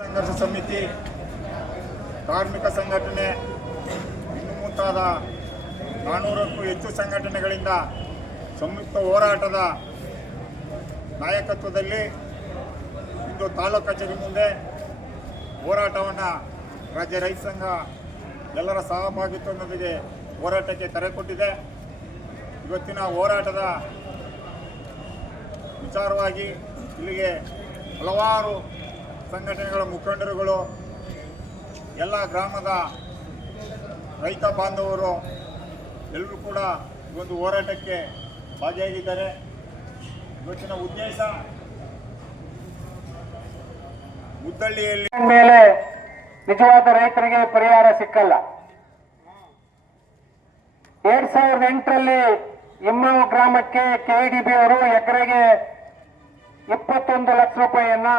ಸಂಘರ್ಷ ಸಮಿತಿ, ಕಾರ್ಮಿಕ ಸಂಘಟನೆ, ಇನ್ನು ಮುಂತಾದ ನಾನ್ನೂರಕ್ಕೂ ಹೆಚ್ಚು ಸಂಘಟನೆಗಳಿಂದ ಸಂಯುಕ್ತ ಹೋರಾಟದ ನಾಯಕತ್ವದಲ್ಲಿ ಇಂದು ತಾಲೂಕು ಕಚೇರಿ ಮುಂದೆ ಹೋರಾಟವನ್ನು ರಾಜ್ಯ ರೈತ ಸಂಘ ಎಲ್ಲರ ಸಹಭಾಗಿತ್ವದೊಂದಿಗೆ ಹೋರಾಟಕ್ಕೆ ಕರೆ ಕೊಟ್ಟಿದೆ. ಇವತ್ತಿನ ಹೋರಾಟದ ವಿಚಾರವಾಗಿ ಇಲ್ಲಿಗೆ ಹಲವಾರು ಸಂಘಟನೆಗಳ, ಮುಖಂಡರುಗಳು, ಎಲ್ಲ ಗ್ರಾಮದ ರೈತ ಬಾಂಧವರು ಎಲ್ಲರೂ ಕೂಡ ಒಂದು ಹೋರಾಟಕ್ಕೆ ಭಾಗಿಯಾಗಿದ್ದಾರೆ. ಇವತ್ತಿನ ಉದ್ದೇಶ ಮುದ್ದಳ್ಳಿಯಲ್ಲಿ ಮೇಲೆ ನಿಜವಾದ ರೈತರಿಗೆ ಪರಿಹಾರ ಸಿಕ್ಕಲ್ಲ. ಎರಡ್ ಸಾವಿರದ ಎಂಟರಲ್ಲಿ ಇಮ್ಮ ಗ್ರಾಮಕ್ಕೆ ಕೆಡಿಬಿ ಅವರು ಎಕರೆಗೆ ಇಪ್ಪತ್ತೊಂದು ಲಕ್ಷ ರೂಪಾಯಿಯನ್ನ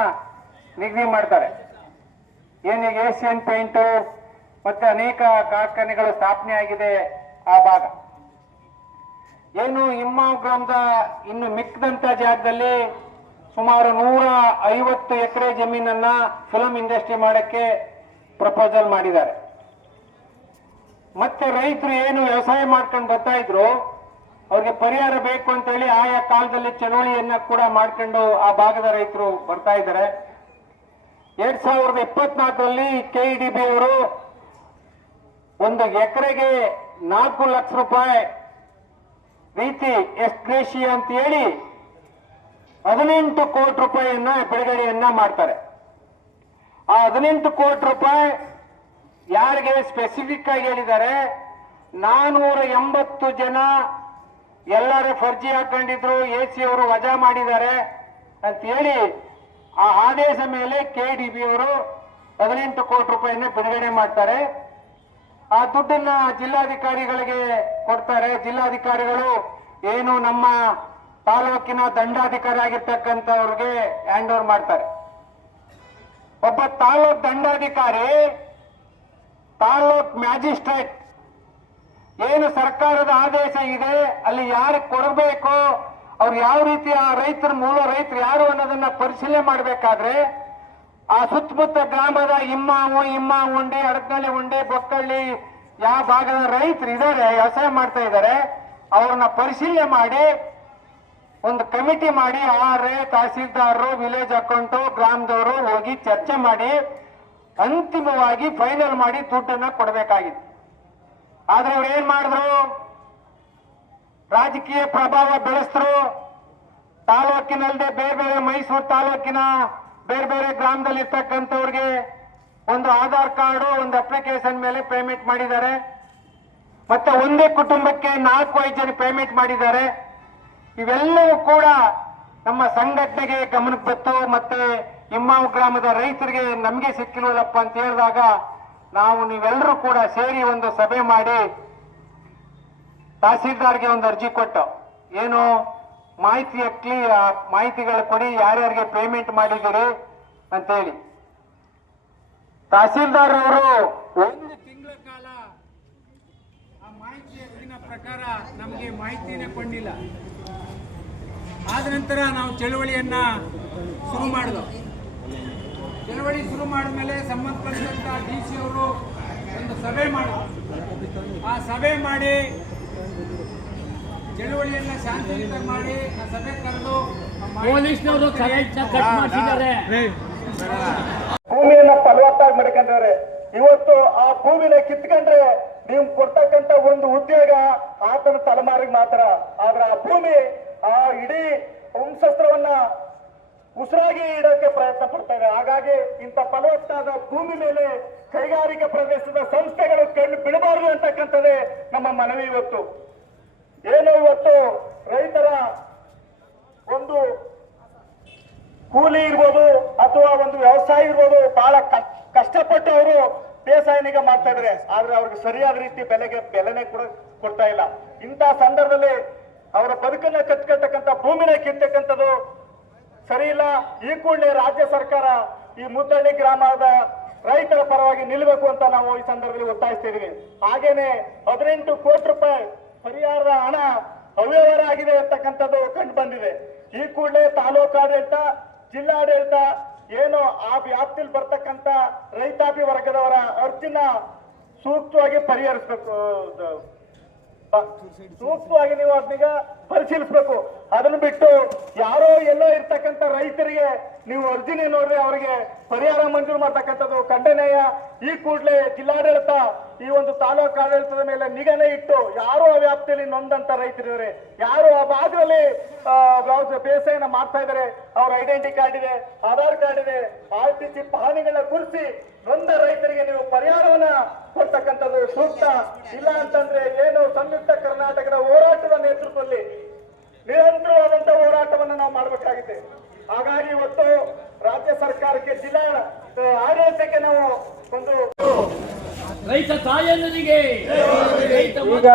ನಿಗದಿ ಮಾಡ್ತಾರೆ. ಏನೀಗ ಏಷ್ಯನ್ ಪೇಂಟು ಮತ್ತೆ ಅನೇಕ ಕಾರ್ಖಾನೆಗಳು ಸ್ಥಾಪನೆ ಆಗಿದೆ ಆ ಭಾಗ. ಏನು ಇಮ್ಮಾವ್ ಗ್ರಾಮದ ಇನ್ನು ಮಿಕ್ಕದಂತ ಜಾಗದಲ್ಲಿ ಸುಮಾರು ನೂರ ಐವತ್ತು ಎಕರೆ ಜಮೀನನ್ನ ಫಿಲಂ ಇಂಡಸ್ಟ್ರಿ ಮಾಡಕ್ಕೆ ಪ್ರಪೋಸಲ್ ಮಾಡಿದ್ದಾರೆ. ಮತ್ತೆ ರೈತರು ಏನು ವ್ಯವಸಾಯ ಮಾಡ್ಕೊಂಡು ಬರ್ತಾ ಇದ್ರು ಅವ್ರಿಗೆ ಪರಿಹಾರ ಬೇಕು ಅಂತ ಹೇಳಿ ಆಯಾ ಕಾಲದಲ್ಲಿ ಚಳುವಳಿಯನ್ನ ಕೂಡ ಮಾಡ್ಕೊಂಡು ಆ ಭಾಗದ ರೈತರು ಬರ್ತಾ ಇದ್ದಾರೆ. ಎರಡ್ ಸಾವಿರದ ಇಪ್ಪತ್ನಾಲ್ಕರಲ್ಲಿ ಕೆ ಡಿ ಬಿ ಅವರು ಒಂದು ಎಕರೆಗೆ ನಾಲ್ಕು ಲಕ್ಷ ರೂಪಾಯಿ ರೀತಿ ಎಸ್ಗ್ರೇಷಿ ಅಂತ ಹೇಳಿ ಹದಿನೆಂಟು ಕೋಟಿ ರೂಪಾಯಿಯನ್ನ ಬಿಡುಗಡೆಯನ್ನ ಮಾಡ್ತಾರೆ. ಆ ಹದಿನೆಂಟು ಕೋಟಿ ರೂಪಾಯಿ ಯಾರಿಗೆ ಸ್ಪೆಸಿಫಿಕ್ ಆಗಿ ಹೇಳಿದ್ದಾರೆ? ನಾನೂರ ಎಂಬತ್ತು ಜನ ಎಲ್ಲರೂ ಫರ್ಜಿ ಹಾಕೊಂಡಿದ್ರು, ಎ ಸಿ ಅವರು ವಜಾ ಮಾಡಿದ್ದಾರೆ ಅಂತ ಹೇಳಿ ಆ ಆದೇಶ ಮೇಲೆ ಕೆ ಡಿ ಬಿ ಅವರು ಹದಿನೆಂಟು ಕೋಟಿ ರೂಪಾಯಿನ ಬಿಡುಗಡೆ ಮಾಡ್ತಾರೆ. ಆ ದುಡ್ಡನ್ನ ಜಿಲ್ಲಾಧಿಕಾರಿಗಳಿಗೆ ಕೊಡ್ತಾರೆ. ಜಿಲ್ಲಾಧಿಕಾರಿಗಳು ಏನು ನಮ್ಮ ತಾಲೂಕಿನ ದಂಡಾಧಿಕಾರಿ ಆಗಿರ್ತಕ್ಕಂಥವ್ರಿಗೆ ಹ್ಯಾಂಡ್ ಓವರ್ ಮಾಡ್ತಾರೆ. ಒಬ್ಬ ತಾಲೂಕ್ ದಂಡಾಧಿಕಾರಿ, ತಾಲೂಕ್ ಮ್ಯಾಜಿಸ್ಟ್ರೇಟ್ ಏನು ಸರ್ಕಾರದ ಆದೇಶ ಇದೆ, ಅಲ್ಲಿ ಯಾರಿಗೆ ಕೊಡಬೇಕು, ಅವ್ರು ಯಾವ ರೀತಿ ಆ ರೈತರ ಮೂಲ ರೈತರು ಯಾರು ಅನ್ನೋದನ್ನ ಪರಿಶೀಲನೆ ಮಾಡಬೇಕಾದ್ರೆ, ಆ ಸುತ್ತಮುತ್ತ ಗ್ರಾಮದ ಇಮ್ಮಾವು ಇಮ್ಮ ಉಂಡಿ, ಅಡಕನಳ್ಳಿ ಉಂಡೆ, ಬೊಕ್ಕಳ್ಳಿ, ಯಾವ ಭಾಗದ ರೈತರು ಇದ್ದಾರೆ ವ್ಯವಸಾಯ ಮಾಡ್ತಾ ಇದ್ದಾರೆ ಅವ್ರನ್ನ ಪರಿಶೀಲನೆ ಮಾಡಿ, ಒಂದು ಕಮಿಟಿ ಮಾಡಿ ಆರ್ ತಹಸೀಲ್ದಾರರು, ವಿಲೇಜ್ ಅಕೌಂಟು, ಗ್ರಾಮದವರು ಹೋಗಿ ಚರ್ಚೆ ಮಾಡಿ, ಅಂತಿಮವಾಗಿ ಫೈನಲ್ ಮಾಡಿ ದುಡ್ಡನ್ನ ಕೊಡಬೇಕಾಗಿತ್ತು. ಆದ್ರೆ ಅವ್ರು ಏನ್ ಮಾಡಿದ್ರು? ರಾಜಕೀಯ ಪ್ರಭಾವ ಬೆಳೆಸಿದ್ರು ತಾಲೂಕಿನಲ್ಲದೆ ಬೇರೆ ಬೇರೆ ಮೈಸೂರು ತಾಲೂಕಿನ ಬೇರೆ ಬೇರೆ ಗ್ರಾಮದಲ್ಲಿ ಇರ್ತಕ್ಕಂಥವ್ರಿಗೆ ಒಂದು ಆಧಾರ್ ಕಾರ್ಡು, ಒಂದು ಅಪ್ಲಿಕೇಶನ್ ಮೇಲೆ ಪೇಮೆಂಟ್ ಮಾಡಿದ್ದಾರೆ. ಮತ್ತೆ ಒಂದೇ ಕುಟುಂಬಕ್ಕೆ ನಾಲ್ಕು ಐದು ಜನ ಪೇಮೆಂಟ್ ಮಾಡಿದ್ದಾರೆ. ಇವೆಲ್ಲವೂ ಕೂಡ ನಮ್ಮ ಸಂಘಟನೆಗೆ ಗಮನಕ್ಕೆ ಬಂತು. ಮತ್ತೆ ಇಮ್ಮಾವು ಗ್ರಾಮದ ರೈತರಿಗೆ ನಮಗೆ ಸಿಕ್ಕಿಲ್ವಲ್ಲಪ್ಪ ಅಂತ ಹೇಳಿದಾಗ ನಾವು ನೀವೆಲ್ಲರೂ ಕೂಡ ಸೇರಿ ಒಂದು ಸಭೆ ಮಾಡಿ ತಹಸೀಲ್ದಾರ್ಗೆ ಒಂದು ಅರ್ಜಿ ಕೊಟ್ಟು, ಏನು ಮಾಹಿತಿ ಕ್ಲೀ, ಮಾಹಿತಿಗಳು ಕೊಡಿ, ಯಾರ್ಯಾರಿಗೆ ಪೇಮೆಂಟ್ ಮಾಡಿದ್ದೀರಿ ಅಂತೇಳಿ. ತಹಸೀಲ್ದಾರ್ ಅವರು ಒಂದು ತಿಂಗಳ ಕಾಲ ಆ ಮಾಹಿತಿ ದಿನ ಪ್ರಕಾರ ನಮಗೆ ಮಾಹಿತಿನೇ ಕೊಂಡಿಲ್ಲ ಆದ ನಂತರ ನಾವು ಚಳುವಳಿಯನ್ನ ಶುರು ಮಾಡಿದ್ವು. ಚಳುವಳಿ ಶುರು ಮಾಡಿದ್ಮೇಲೆ ಸಂಬಂಧಪಟ್ಟಂತ ಡಿ ಸಿ ಅವರು ಒಂದು ಸಭೆ ಮಾಡಿದ್ರು ಆ ಸಭೆ ಮಾಡಿ ಚಳವಳಿಯನ್ನ ಶಾಂತಿಯುತ ಮಾಡಿ ಆ ಸಭೆ ಕರೆದು ಪೊಲೀಸ್ನವರು ಮಾಡಿಸಿದ್ದಾರೆ ಭೂಮಿಯನ್ನ ಫಲವತ್ತಾಗಿ ಮಾಡ್ಕೊಂಡವ್ರೆ ಇವತ್ತು ಆ ಭೂಮಿನ ಕಿತ್ಕೊಂಡ್ರೆ ನೀವು ಕೊಡ್ತಕ್ಕಂತ ಒಂದು ಉದ್ಯೋಗ ಆತನ ತಲೆಮಾರಿಗೆ ಮಾತ್ರ. ಆದ್ರೆ ಆ ಭೂಮಿ ಆ ಇಡೀ ವಂಶಸ್ತ್ರವನ್ನ ಉಸಿರಾಗಿ ಇಡೋಕೆ ಪ್ರಯತ್ನ ಪಡ್ತವೆ. ಹಾಗಾಗಿ ಇಂಥ ಫಲವತ್ತಾದ ಭೂಮಿ ಮೇಲೆ ಕೈಗಾರಿಕಾ ಪ್ರದೇಶದ ಸಂಸ್ಥೆಗಳು ಕಣ್ಣು ಬಿಡಬಾರದು ಅಂತಕ್ಕಂಥದ್ದೇ ನಮ್ಮ ಮನವಿ ಇವತ್ತು. ಏನೋ ಇವತ್ತು ರೈತರ ಒಂದು ಕೂಲಿ ಇರ್ಬೋದು ಅಥವಾ ಒಂದು ವ್ಯವಸಾಯ ಇರ್ಬೋದು ಬಹಳ ಕಷ್ಟಪಟ್ಟು ಅವರು ಬೇಸಾಯನಿಗೆ ಮಾಡ್ತಾ ಇದ್ದಾರೆ. ಆದ್ರೆ ಅವ್ರಿಗೆ ಸರಿಯಾದ ರೀತಿ ಬೆಲೆಗೆ, ಬೆಲೆನೇ ಕೂಡ ಕೊಡ್ತಾ ಇಲ್ಲ. ಇಂಥ ಸಂದರ್ಭದಲ್ಲಿ ಅವರ ಬದುಕನ್ನ ಕಟ್ಕೊಳ್ತಕ್ಕಂಥ ಭೂಮಿನ ಕಿತ್ತಕ್ಕಂಥದ್ದು ಸರಿ ಇಲ್ಲ ಈ ಕೂಡಲೇ ರಾಜ್ಯ ಸರ್ಕಾರ ಈ ಮುದ್ದಳ್ಳಿ ಗ್ರಾಮದ ರೈತರ ಪರವಾಗಿ ನಿಲ್ಲಬೇಕು ಅಂತ ನಾವು ಈ ಸಂದರ್ಭದಲ್ಲಿ ಒತ್ತಾಯಿಸ್ತಾ ಇದೀವಿ ಹಾಗೇನೆ ಹದಿನೆಂಟು ಕೋಟಿ ರೂಪಾಯಿ ಪರಿಹಾರದ ಹಣ ಅವ್ಯವಹಾರ ಆಗಿದೆ ಅಂತಕ್ಕಂಥದ್ದು ಕಂಡು ಬಂದಿದೆ. ಈ ಕೂಡಲೇ ತಾಲೂಕಾಡಳಿತ, ಜಿಲ್ಲಾಡಳಿತ ಏನು ಆ ವ್ಯಾಪ್ತಿಯಲ್ಲಿ ಬರ್ತಕ್ಕಂಥ ರೈತಾಪಿ ವರ್ಗದವರ ಅರ್ಜಿನ ಸೂಕ್ತವಾಗಿ ಪರಿಹರಿಸಬೇಕು ಸೂಕ್ತವಾಗಿ ನೀವು ಅದನ್ನೀಗ ಪರಿಶೀಲಿಸಬೇಕು. ಅದನ್ನು ಬಿಟ್ಟು ಯಾರೋ ಎಲ್ಲೋ ಇರ್ತಕ್ಕಂತ ರೈತರಿಗೆ ನೀವು ಅರ್ಜಿನೇ ನೋಡ್ರಿ, ಅವರಿಗೆ ಪರಿಹಾರ ಮಂಜೂರು ಮಾಡ್ತಕ್ಕಂಥದ್ದು ಖಂಡನೇಯ. ಈ ಕೂಡಲೇ ಜಿಲ್ಲಾಡಳಿತ ಈ ಒಂದು ತಾಲೂಕು ಆಡಳಿತದ ಮೇಲೆ ನಿಗನೆ ಇಟ್ಟು ಯಾರೋ ಆ ವ್ಯಾಪ್ತಿಯಲ್ಲಿ ನೊಂದಂತ ರೈತರಿದ್ದಾರೆ. ಯಾರು ಆ ಭಾಗದಲ್ಲಿ ಬೇಸಾಯನ ಮಾಡ್ತಾ ಇದಾರೆ ಅವ್ರ ಐಡೆಂಟಿ ಕಾರ್ಡ್ ಇದೆ, ಆಧಾರ್ ಕಾರ್ಡ್ ಇದೆ, ಆರ್ ಟಿ ಸಿ ಪಹಣಿಗಳನ್ನ ಕುರಿಸಿ ನೊಂದ ರೈತರಿಗೆ ನೀವು ಪರಿಹಾರವನ್ನ ಕೊಡ್ತಕ್ಕಂಥದ್ದು. ಸೂಕ್ತ ಇಲ್ಲ ಅಂತಂದ್ರೆ ಏನು ಸಂಯುಕ್ತ ಕರ್ನಾಟಕದ ಹೋರಾಟದ ನೇತೃತ್ವದಲ್ಲಿ ನಿರಂತರವಾದಂತ ಹೋರಾಟವನ್ನು ನಾವು ಮಾಡಬೇಕಾಗಿದೆ. ಹಾಗಾಗಿ ಇವತ್ತು ರಾಜ್ಯ ಸರ್ಕಾರಕ್ಕೆ ಜಿಲ್ಲಾ ಆಡಳಿತಕ್ಕೆ ನಾವು ಒಂದು ರೈತ ತಾಯಂದರಿಗೆ ಈಗ